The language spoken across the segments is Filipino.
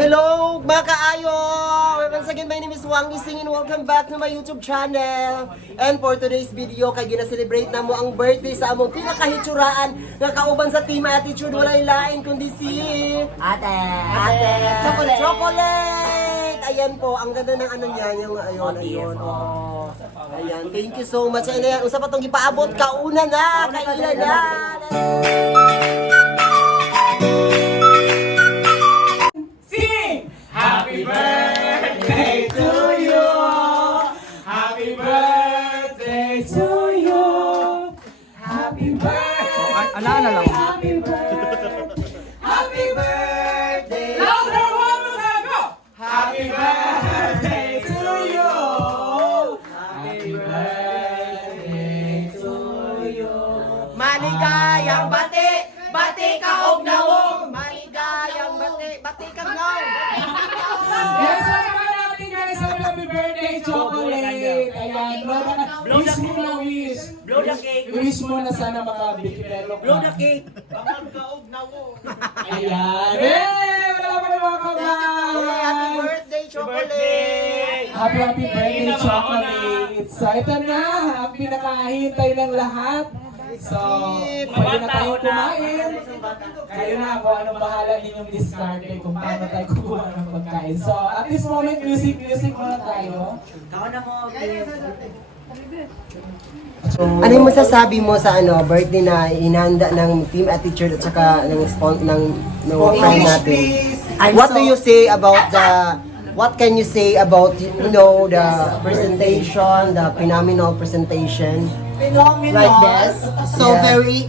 Hello mga kaayo! Once again, my name is Wang Ising and welcome back to my YouTube channel. And for today's video, kay gina-celebrate na mo ang birthday sa among pinakahitsuraan nga kauban sa Team Attitude. Walay lain kundi si... Ate! Chocolate! Ayan po, ang ganda ng ano niya, yung ayun. Oh. Ayan, thank you so much. Ayan, usap pa itong ipaabot, kauna na, kailan na. Happy birthday to you. Happy birthday to you. Happy birthday. Ala lang. Happy birthday. Happy birthday. Louder, one more time, go. Happy birthday to you. Happy birthday to you. Maligayang bati, bati ka og nawong. Maligayang bati, bati ka nawong. Yes, welcome natin guys sa happy birthday chocolate. Ayan, wish mo na wish. Blow the cake. Wish mo na sana makabikipelo ka. Blow the cake. Ayan. Eh, wala pa naman Happy kabahan. birthday, chocolate! Happy birthday chocolate. So ito na, ang pinakahintay ng lahat. So, pwede na tayong kumain. Kayo na kung anong bahala ninyong discard kung paano tayo kukuha ng pagkain. So, at this moment, music muna tayo. Ano yung masasabi mo sa birthday na inanda ng Team Attitude at saka ng friend natin? What do you say about what can you say about the presentation, the phenomenal presentation? Like this. So Yeah. very,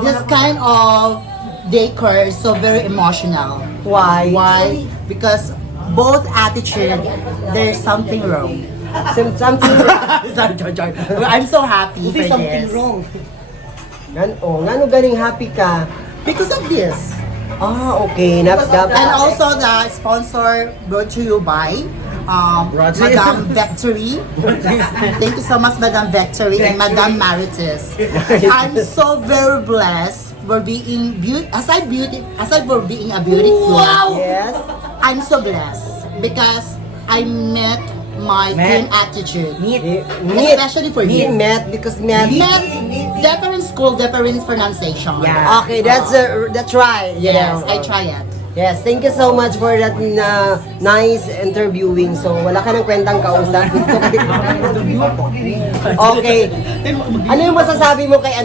this kind of decor is so very emotional. Why? Why? Because both attitude, there's something wrong. Something Sorry. I'm so happy for this. Ngano ganing happy ka? Because of this. Okay. And also the sponsor brought to you by Madame Victory. Thank you so much, Madame Victory and Madame Marites. I'm so very blessed for being aside for being a beauty queen. Yes. I'm so blessed because I met my Team Attitude. Especially for you. Met because Met different school, different pronunciation. Yeah. Okay, that's right. Yes, Yeah. I try it. Yes, thank you so much for that nice interviewing. So, wala ka ng kwentang kausap. Okay. Ano yung masasabi mo kay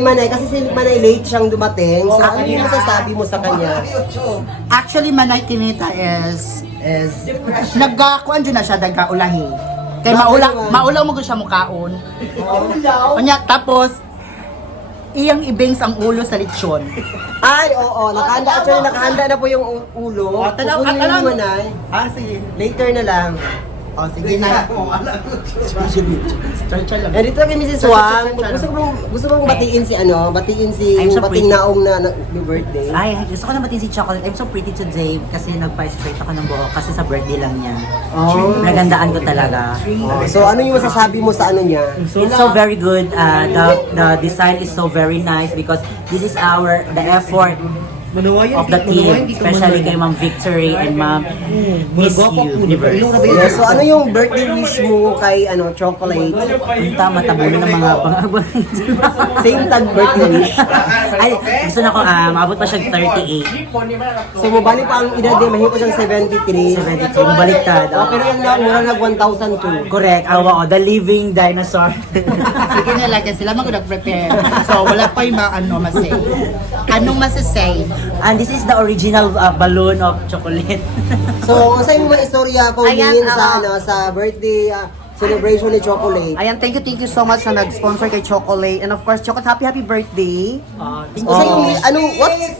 Manay? Kasi si Manay late siyang dumating. So, ano yung masasabi mo sa kanya? Actually, Manay Kinita is nagkakuan dyan na siya, nagkaulahi. Kaya maulaw mo ko siya mukaon. Kanya, tapos, iyang ibings ang ulo sa lechon. Ay, oo. Nakahanda na po yung ulo. Kukunin ni Manay. Sige. Later na lang. Sige na. Eh, dito kay Mrs. Wang, gusto mong batiin si I'm so bating pretty. naong na birthday. Ay, gusto ko na batiin si Chocolate. I'm so pretty today kasi nagpa-straight ako ng buhok kasi sa birthday lang niya. Oh. Nagandaan ko talaga. So, ano yung masasabi mo sa niya? It's so very good. The design is so very nice because this is the effort of the team, especially kay Ma'am Victory and Ma'am Miss Universe. Yeah, so, ano yung birthday wish mo kay Chocolate? Punta, matabo ng mga pangabang. Same tag birthday wish. Ay, gusto na ko, maabot pa siyang 38. So, mabalik pa ang edad niya, mahirap siyang 73. 72, mabaliktad. Okay na yan lang, mura nag 1,002. Correct. The living dinosaur. Sige na lang, sila mga nag-prepare. So, wala pa yung masay. Anong masasay? And this is the original balloon of chocolate. So, sa yung mga istorya ko Ayan, sa birthday celebration ni Chocolate. Ayan, thank you so much sa nag-sponsor kay Chocolate. And of course, Chocolate, happy birthday. Thank you So, so much.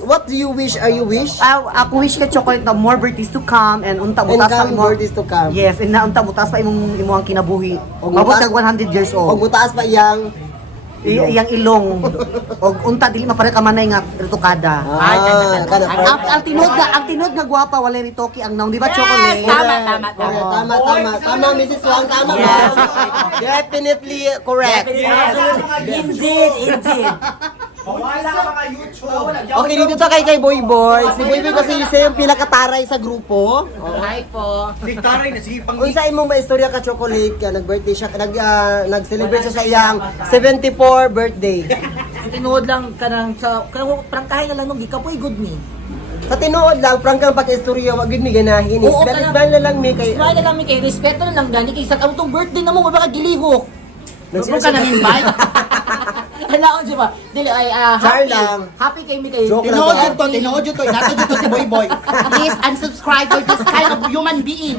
what do you wish? Are you wish? Ako wish kay Chocolate na more birthdays to come and unta And butas pa come imo. birthdays to come. Yes, and na unta butas pa imong kinabuhi. Og Mabot butas- nag 100 years Pag old. mutaas pa iyang Iyang ilong. Og unta dili mapare ka manay nga ritukada. Ang tinod nga gwapa wala ritoki ang naong, di ba Chocolate? Tama, Mrs. Wang, tama ba? Definitely correct. Indeed. Okay, dito ta kay Boy Boy. Si Boy Boy kasi siya yung pinakataray sa grupo. Hi po. Unsa imong maistorya ka chocolate ka nag-birthday siya nag-celebrate siya sa iyang 74 birthday. Tinuod lang ka nang sa prangkahin na lang nung gikapoy good ni. Sa tinuod lang prang kang pag-istorya wag gid mi ganahin. Oo, Dahil kanang- isbal na lang mi kay Smile na lang mi kay respeto na lang gani kay sa kamong birthday na mo wala ka gilihok. Gusto ka nang invite? Halaon siya ba? Dili ay Char happy. lang. Happy kay mi kay. Joke lang. Tinood yun to. Nato dyan to si Boy Boy. Please unsubscribe for this kind of human being.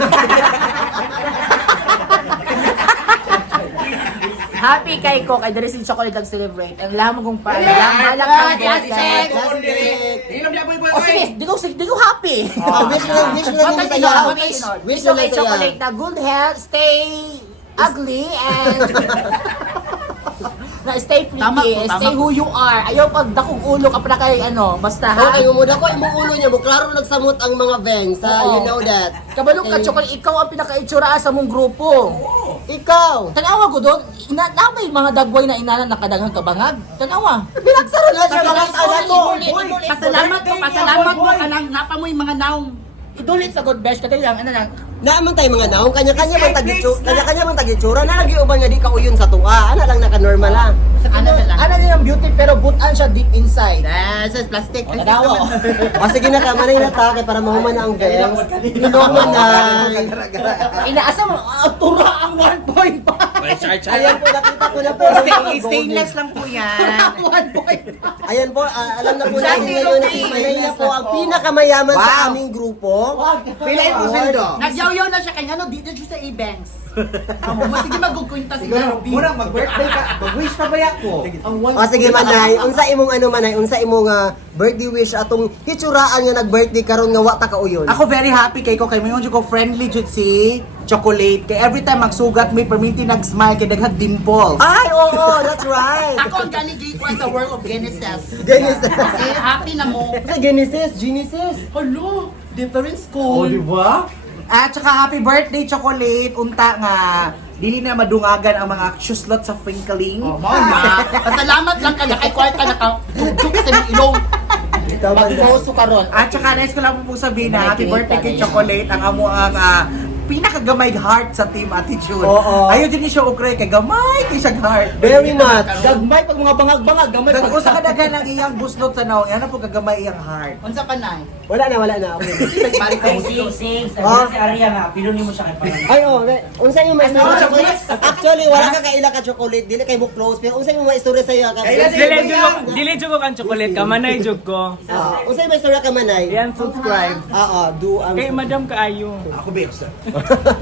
Happy kay ko kay dere si chocolate ang celebrate. Ang lamang kong pa. Balak kang Plastic. O sige, di ko happy. Wish lang Basta sa sila, iya. wish kay chocolate na good health, stay ugly and na stay Tama pretty, po, tama stay who you are. Ayaw pag dakong ulo ka pa kay ano, basta ha. Okay, umuda ko imong ulo niya, klaro nagsamot ang mga bangs, ha? Oo. You know that. Kabalo ka chocolate, ikaw ang pinaka-itsura sa mong grupo. Ikaw. Tanawa ko doon, may mga dagway na inana nakadaghang kabangag. Tanawa. Pinagsara na siya mga to. Pasalamat mo kanang napa mo yung mga naong. Idulit sa good best kadali lang ano lang. Naaman tayo mga naong, kanya-kanya man kanya-kanya man tagitsura, na nagiuban nga di ka uyon sa tuwa. Ana lang naka-normal lang. Ano na lang? Ano yung beauty pero butan siya deep inside. Yes, plastic. Tanawa. O sige na ka, manay na ta, kay para mahuman na ang bangs. Inuman na. Inaasa mo, tura ang 1.5. Ayan po, nakita ko na po. Stainless lang po yan. Ayan po, alam na po natin ngayon na si Manila po ang pinakamayaman sa aming grupo. Pilay po sindo. Nagyaw-yaw na siya kanya, no? Dito siya sa E-Banks. Sige, magkukunta si Gabi. Murang mag-birthday ka, mag-wish pa ba ko? O sige manay, unsa imong ano manay, unsa imong birthday wish atong hitsuraan nga nag-birthday karon nga wa ta kauyon. Ako very happy kay ko kay mayon ko friendly jud si chocolate kay every time magsugat may perminti nag-smile kay daghang dimples. Ay, oo, that's right. Ako ang gani ko sa world of Genesis. Genesis. Kasi happy na mo. Sa Genesis, Genesis. Hello, different school. ba? At saka happy birthday chocolate unta nga dili na madungagan ang mga chuslot sa frinkling. Oh, mo na. Pasalamat lang kaya kay kwarta nakatugtog sa mga ilong. Magposo karon. At saka nais ko lang po sabihin na happy birthday kay chocolate ang amo ang pinakagamay heart sa Team Attitude. Oo. Ayaw din siya ukray kay gamay kay siya heart. Very much. Gagmay pag mga bangag-bangag, gamay pag usa ka dagan ang iyang buslot sa naong, yan po kagamay iyang heart. Unsa pa nay? Wala na. Okay. Balik ka mo. Sing, Ah? si Arya nga, pinunin mo siya kay Parang. Ay, unsa imong maistorya sa chocolate? Actually, wala ka kaila ka chocolate, dili kay mo close, pero unsa imong maistorya sa iya ka? Dili jud ko kan chocolate ka, manay jud ko. Unsa imong maistorya ka manay? Yan, subscribe. Do ang Kay Madam Kaayo.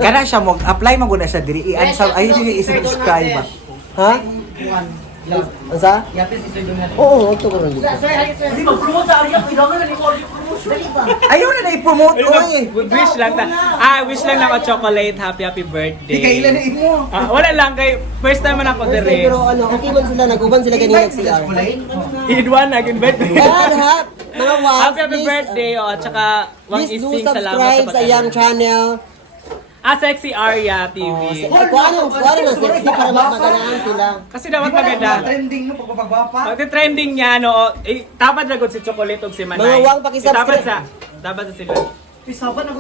Kana siya mo apply mo guna siya diri i-unsub ayun din i-subscribe ba. Ha? Unsa? Oo, ito ko rin. Di mag-promote sa Arya, kailangan na ni Cordy promotion. Ayaw na na-promote oy. Wish lang ta. Wish lang na ako chocolate. Happy birthday. Di kailan na imo. Wala lang kay first time man ako dire. Pero ano, okay man sila, nag-uban sila kanina CR. Idwan na good birthday. Lahat, mga waps, Happy birthday at saka wang please do ising salamat subscribe sa iyang channel. Sexy Arya TV. Kung ano na sexy para mas maganaan sila. Kasi dapat maganda. Trending no pagpapagwapa. Trending niya no. Dapat lagod si chocolate ug si Manay. Mga wang pakisubscribe. Dapat sa sila.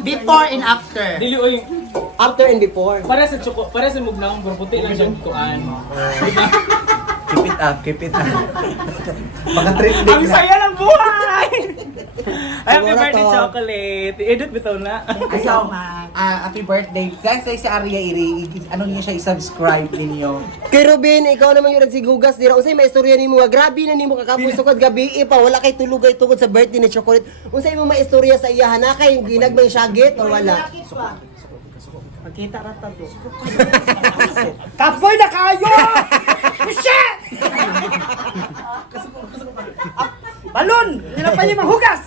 Before and after. Dili oy. After and before. Para sa mugnang burbuti lang siya kuan. Keep it up. Mga trending Ang na. saya ng buhay! Happy Siguro birthday, to. chocolate! I-edit bitaw na. Happy birthday. Guys, sa Arya ano niyo siya i-subscribe ninyo. Kay Ruben, ikaw naman yung nagsigugas dira. Unsay maistorya nimo nga grabe na nimo kakapusukod gabi pa wala kay tulugay tungod sa birthday ni chocolate. Unsay imong maistorya sa iya na kay ginagmay syagit or wala? Magkita ra ta to. Kapoy na kayo! Shit! Balon! Hindi na pa niya mahugas!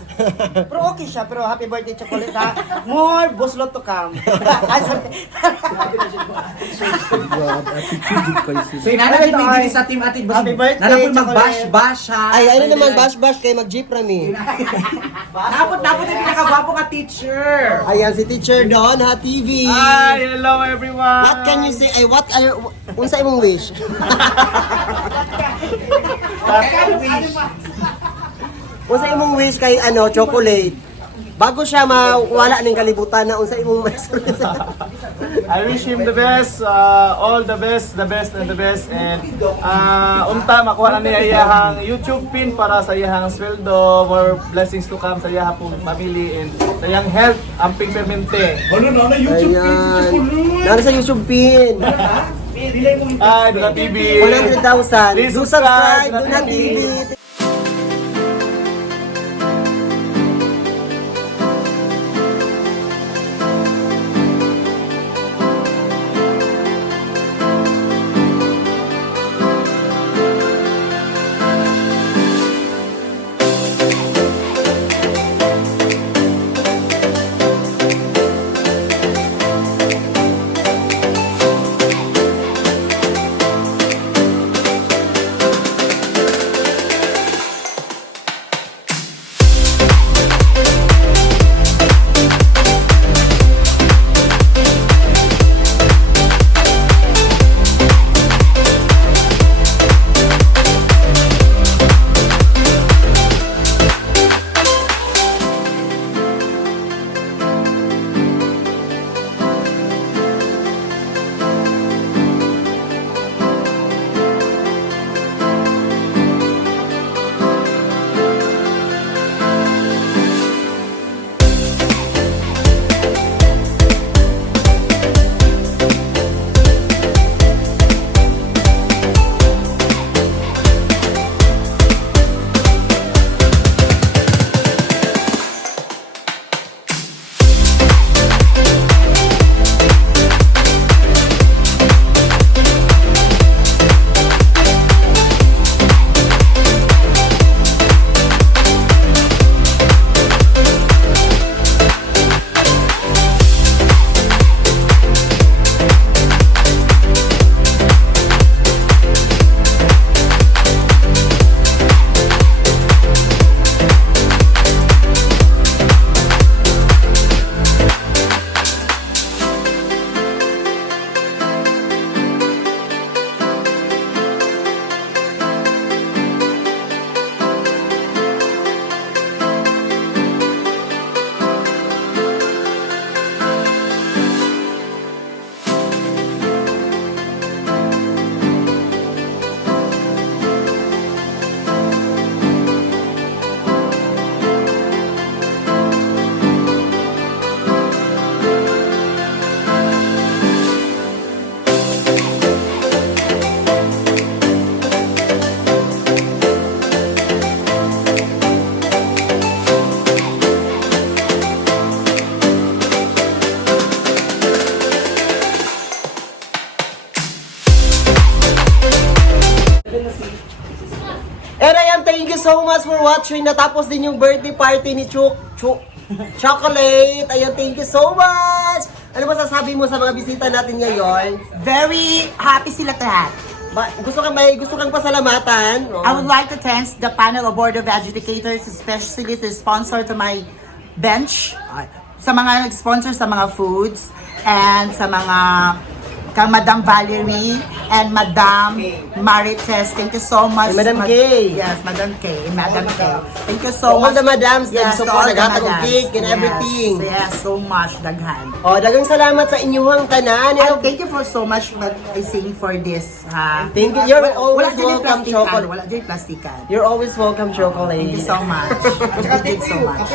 Pero okay siya, pero happy birthday chocolate ha. More buslot to come. So inanagin mo din sa team atin basta. Happy birthday, Nanapod chocolate. mag-bash-bash ha. Ay, ano naman bash kay mag-jeep rami. Napod yung pinakagwapo ka teacher. Ayan si Teacher Don ha TV. Hi! Hello everyone! What can you say? Ay, unsa imong wish? Unsa imong wish kay ano, chocolate? Bago siya mawala ning kalibutan na unsa imong I wish him the best, all the best, and the best. And unta makuha na niya iyahang YouTube pin para sa iyahang sweldo, more blessings to come sa iyahang family and sa iyang health, amping permente. Ayan. Nara sa YouTube pin. Ay, Duna TV. 100,000. Please Do subscribe, subscribe, Duna TV. And ayan, thank you so much for watching. Natapos din yung birthday party ni Chocolate. Ayan, thank you so much. Ano masasabi mo sa mga bisita natin ngayon? Very happy sila lahat. Gusto kang pasalamatan? I would like to thank the panel of Board of Educators, especially the sponsor to my bench, sa mga nag-sponsor sa mga foods, and sa mga kang Madam Valerie and Madam Marites. Thank you so much. And Madam K. Yes, Madam K. And Madam K. Thank you so All much. the madams Yes, so to all the naghatag og madams. cake and Yes, everything. Yes, so much. Daghan. Dagang salamat sa inyong tanan. And thank you for so much sing for this. Thank you. You're always Wala dyan yung welcome, plastikan. Chocolate. Wala dyan yung plastikan. You're always welcome, Chocolate. Thank you so much. Thank you so much.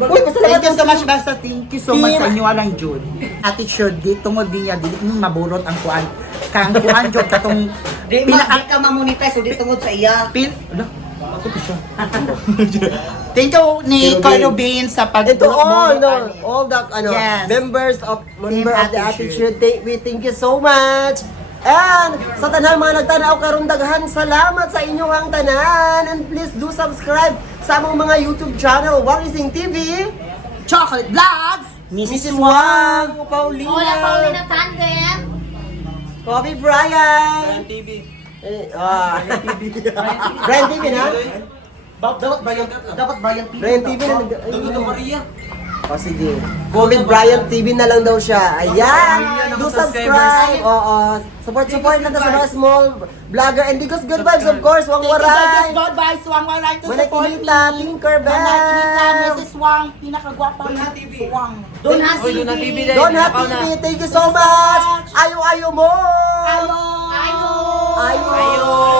Uy, pasalamat Thank you so much, basta thank you so much Team. sa inyo alang Jud. Attitude, di tungod din niya, di maburot ang kuan. Kang kuan Jud, katong pinaka ka ma-monetize, so di tungod sa iya. pin... Ano? Thank you ni Carlo Bain sa Ito all, pag all the Yes. members of Team the Attitude. Attitude. We thank you so much. And sa tanan mga nagtanaw karon daghan salamat sa inyong tanan, and please do subscribe sa among mga YouTube channel, Warising TV, Chocolate Vlogs, Mrs. Wang, Paulina, Hola, Paulina Tandem. Kobe Brian, Brian TV na? Dapat bayan TV. Brian TV na O sige. Comment Brian TV na lang daw siya. Ayan! Do subscribe! Oo. Support na to sa mga small vlogger. And Digos Good Vibes, of course. Wang Waray! God vibes, Wang Waray to support me. Manakilita, Tinkerbell! Manakilita, Mrs. Wang, pinakagwapa ng Wang. Don TV, thank you so much! Ayo mo! Ayo! Ayo!